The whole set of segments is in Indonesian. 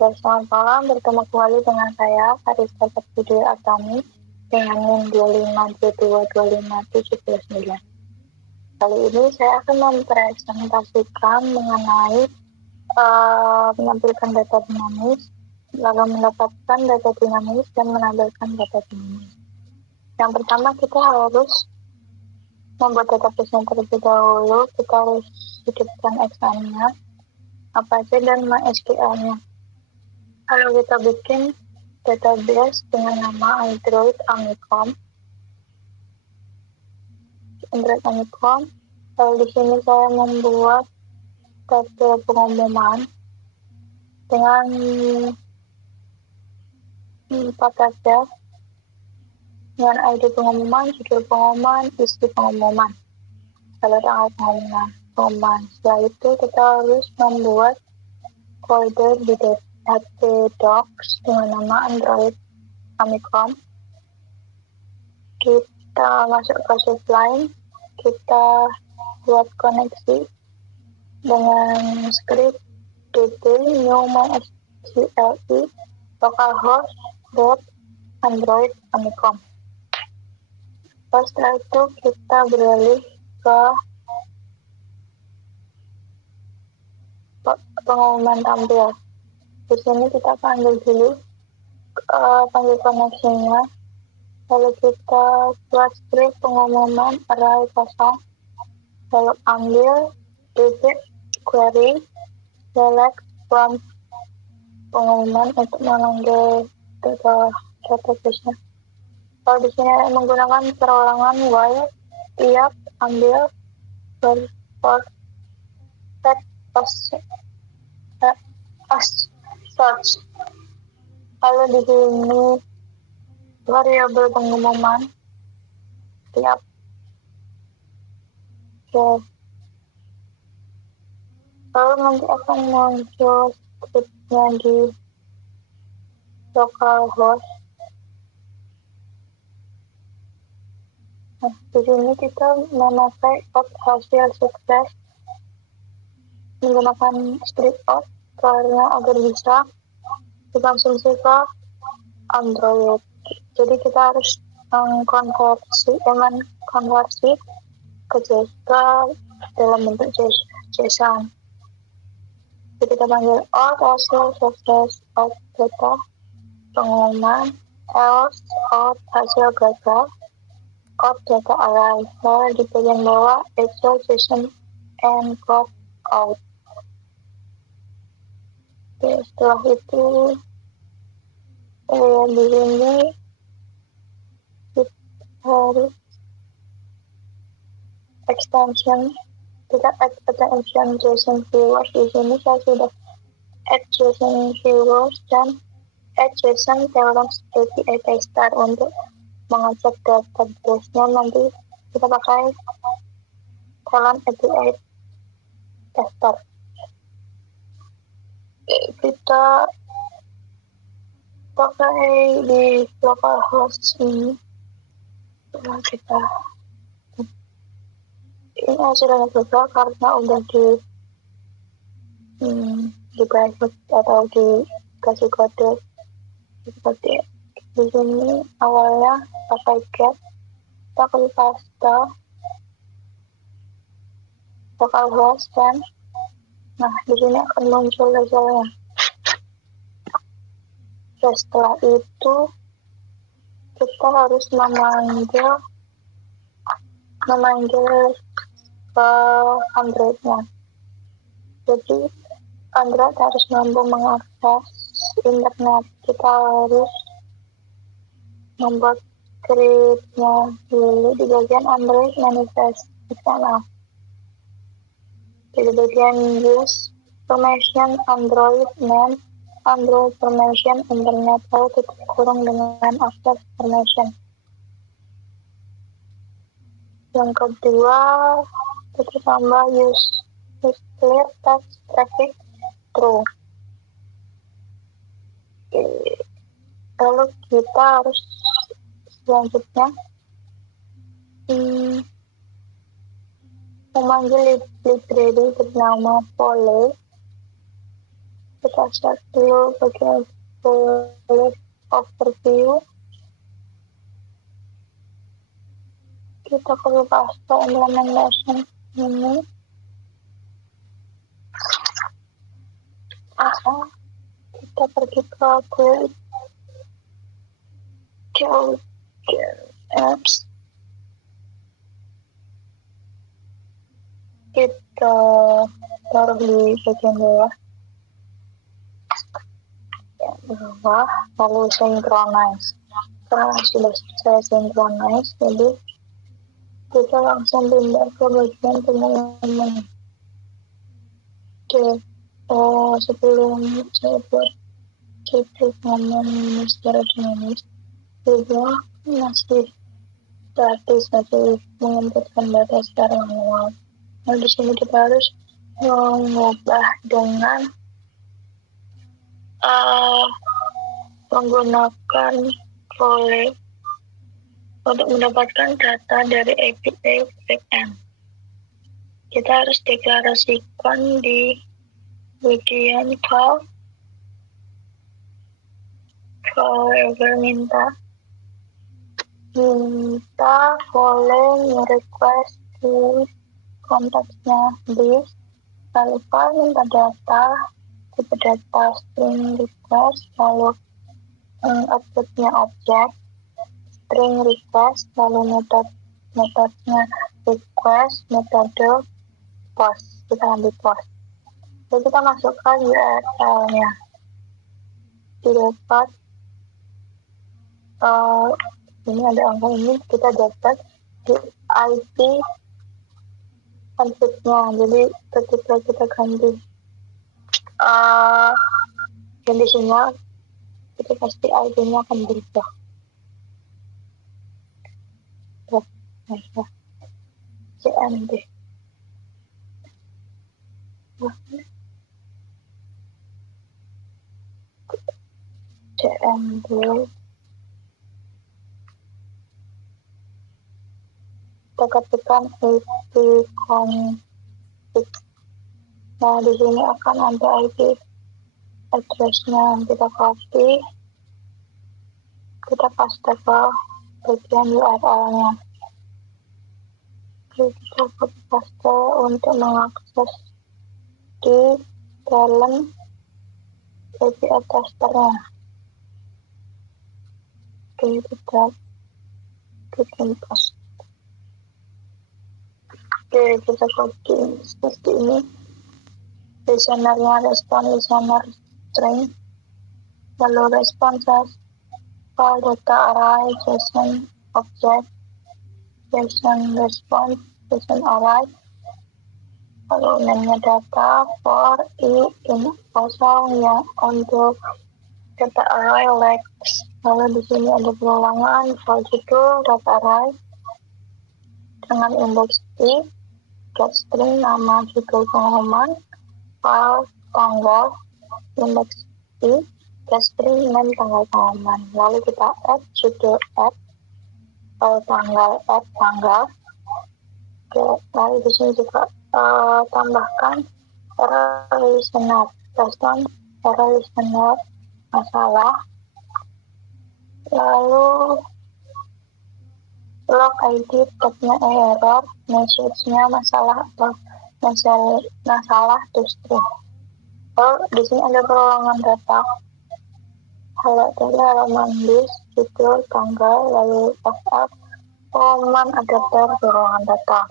Ya, selamat malam, bertemu kembali dengan saya, Farisa Septidwi Artami, dengan NIM 25222579. Kali ini saya akan mempresentasikan mengenai menampilkan data dinamis, lalu mendapatkan data dinamis, dan menampilkan data dinamis. Yang pertama, kita harus membuat database-nya terlebih dahulu. Kita harus hidupkan Excel-nya, Apache, dan MySQL-nya. Lalu kita bikin database dengan nama Android Amikom. Lalu di sini saya membuat tabel pengumuman dengan 4 tabel dengan ID pengumuman, judul pengumuman, isi pengumuman, lalu tanggal pengumuman. Setelah itu kita harus membuat folder di htdocs dengan nama Android Amikom. Kita masuk ke subline, kita buat koneksi dengan script detail new mysqli localhost .android amikom. Setelah itu kita beralih ke pengumuman tampil. Di sini kita panggil dulu panggil koneksinya, lalu kita buat script pengumuman array kosong, lalu ambil db query select from pengumuman untuk memanggil database-nya. Kalau di sini menggunakan perolangan while tiap ambil for set search. Lalu di sini variabel pengumuman tiap lalu nanti akan muncul scriptnya di localhost. Nah, di sini kita memakai out hasil sukses menggunakan script out karena agar bisa dikonsumsi ke Android. Jadi kita harus konversi ke dalam bentuk JSON. Jadi kita panggil out hasil sukses out data pengumuman else out hasil gagal out data array. Lalu di bagian bawah Excel JSON and code out. Oke, setelah itu di sini kita harus extension. Kita add extension JSON viewers. Di sini saya sudah add JSON viewers dan add JSON Talent API tester untuk mengecek database-nya. Nanti kita pakai Talent API tester. Kita pakai di localhost ini. Kita ini hasilnya gagal karena udah di private atau dikasih kode seperti di sini. Awalnya pakai get, kita klik paste localhost dan nah di sini akan muncul hasilnya. Setelah itu kita harus memanggil ke Android-nya. Jadi Android harus mampu mengakses internet. Kita harus membuat script-nya dulu di bagian Android manifest di sana. Di bagian use permission Android name Android permission internet, lalu tutup kurung dengan access permission. Yang kedua, kita tambah use clear text traffic true. Lalu kita harus selanjutnya memanggil library bernama Pole. kita start dulu bagian overview. Kita perlu bahas implementation ini. Kita pergi ke apps. Kita taruh di bagian bawah. Lalu synchronize. Karena sudah saya synchronize, jadi kita langsung pindah ke bagian pengumuman. Oke, sebelum saya buat kita ngomong secara dinamis, juga masih gratis, masih menginputkan data secara manual. Nah, di sini kita harus mengubah dengan menggunakan Foley untuk mendapatkan data dari API backend. Kita harus deklarasikan di bagian file minta Foley request di konteksnya this, lalu file minta data tipe data string request, lalu outputnya objek string request, lalu metodenya request, metode post. Kita ambil post, jadi kita masukkan URL-nya, didapat ini ada angka ini, kita dapat di IP config-nya. Jadi ketika kita ganti sinyal, itu pasti IP-nya akan berubah. CMD kita ketikkan IP config. Nah, di sini akan ada IP address-nya, kita copy, kita paste ke bagian URL-nya. Kita copy paste untuk mengakses di dalam API testernya. Oke, kita bikin post. Oke, kita copy seperti ini. Listener-nya listener string, lalu responses file data array JSON object JSON response JSON array, lalu name-nya data for i in kosong yang untuk data array lex. Lalu di sini ada perulangan file judul data array dengan index i, get string nama judul pengumuman, file tanggal index i, get string name tanggal pengumuman. Lalu kita add judul add tanggal add tanggal. Oke, lalu di sini juga tambahkan error listener, respon error listener masalah. Lalu log ID tagnya error, message-nya masalah atau masalah to string. Lalu di sini ada perulangan data. Halo dari halaman list, judul, tanggal, lalu password, pengumuman adapter perulangan data.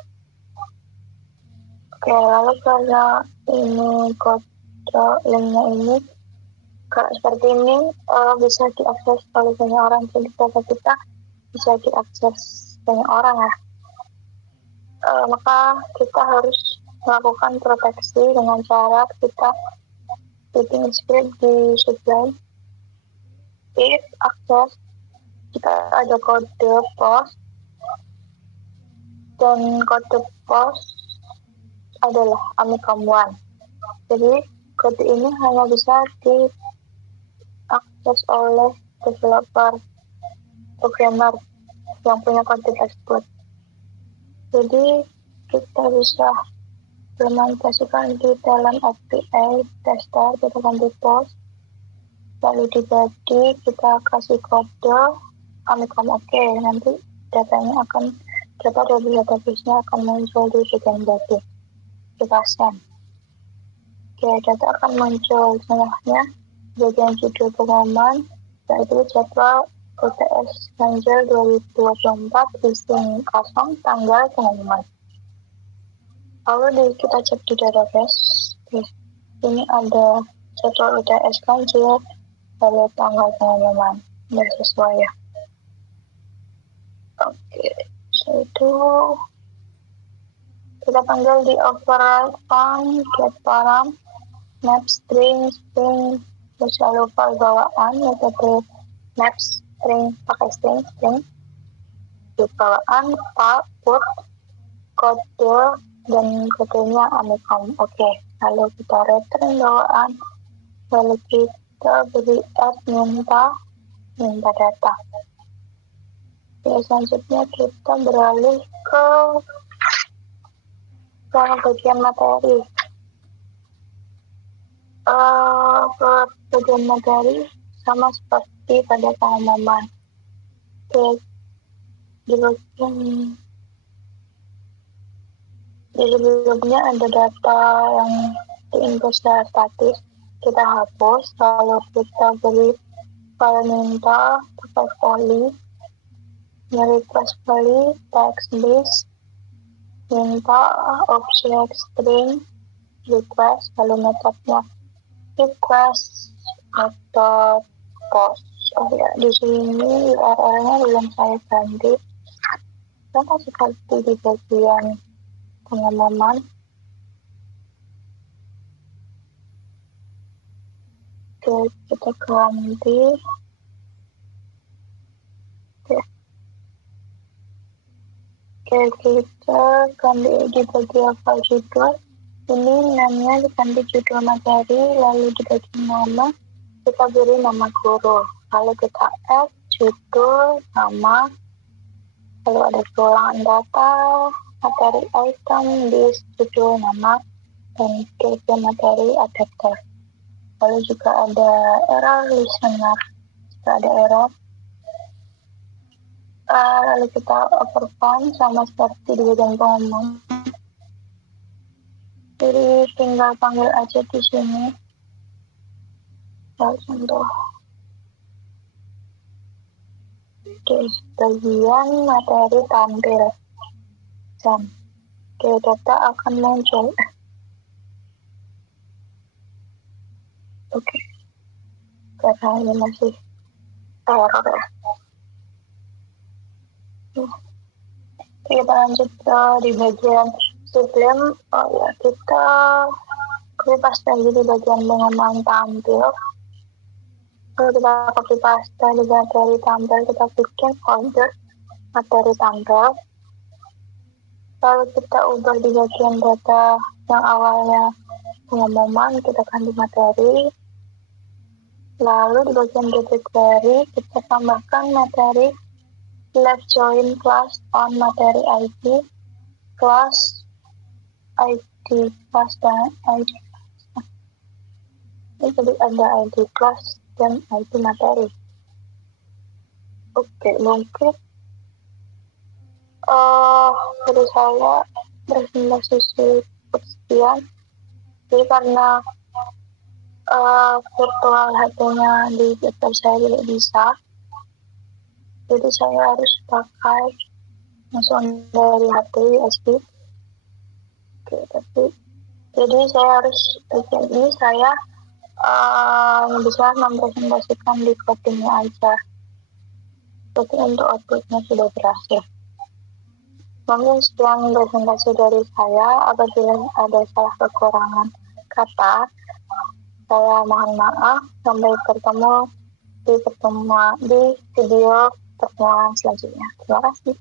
Oke, lalu karena ini kode linknya ini kalau seperti ini bisa diakses oleh banyak orang, jadi data kita bisa diakses banyak orang ya. Maka kita harus melakukan proteksi dengan cara kita bikin script di Sublime. If access, jika ada kode post, dan kode post adalah Amikom1. Jadi kode ini hanya bisa diakses oleh developer programmer yang punya kode tersebut. Jadi kita bisa implementasikan di dalam API tester, kita ganti post, lalu dibagi, kita kasih kode, kami oke, nanti datanya akan, data dari database-nya akan muncul di bagian body, kita send. Oke, data akan muncul contohnya bagian judul pengumuman, yaitu jadwal UTS Ganjil 2024 isi kosong tanggal pengumuman. Lalu kita cek di database. Oke, ini ada jadwal UTS Ganjil lalu tanggal pengumuman. Ini sesuai ya. Oke, itu kita panggil di override function get param map string terus lalu file bawaan metode map string pakai string di bawaan put kode dan kodenya amikom. Oke, lalu kita return bawaan, lalu kita beri add minta data. Oke, selanjutnya kita beralih ke bagian materi. Bagian materi sama seperti pada pengumuman. Oke, di bagian sebelumnya ada data yang diinput secara statis, kita hapus, lalu kita beri file minta pakai volley, request volley, text list, minta object string, request, lalu metodenya request method post. Oh ya, di sini URL-nya belum saya ganti. Sama seperti di bagian pengumuman. Oke, kita ganti. Oke, kita ganti di bagian file judul. Ini namanya diganti judul materi, lalu di bagian nama kita beri nama guru. Lalu kita add judul, nama, lalu ada tulangan data, materi item, list, judul, nama, dan key materi adapter. Lalu juga ada error listener, jika ada error. Lalu kita overfund sama seperti di bagian pengumuman. Jadi tinggal panggil aja di sini. Contoh. Oke, bagian materi tampil. Oke, data akan muncul. Oke, karena ini masih error ya. Kita lanjut di bagian sebelum kita copy paste di bagian pengumuman tampil. Lalu kita copy paste di materi tampil, kita bikin folder materi tampil. Lalu kita ubah di bagian data yang awalnya pengumuman, kita ganti materi. Lalu di bagian data query kita tambahkan materi left join class on materi ID, class ID class dan ID. Ini jadi ada ID class dan ID materi. Oke, mungkin dari saya presentasi sekian. Jadi karena virtual HP-nya di laptop saya tidak bisa, jadi saya harus pakai langsung dari HP USB. Oke, jadi saya harus bagian ini saya bisa mempresentasikan di codingnya aja. Jadi untuk outputnya sudah berhasil. Mungkin sekian presentasi dari saya. Apabila ada salah kekurangan kata, saya mohon maaf. Sampai bertemu di video pertemuan selanjutnya. Terima kasih.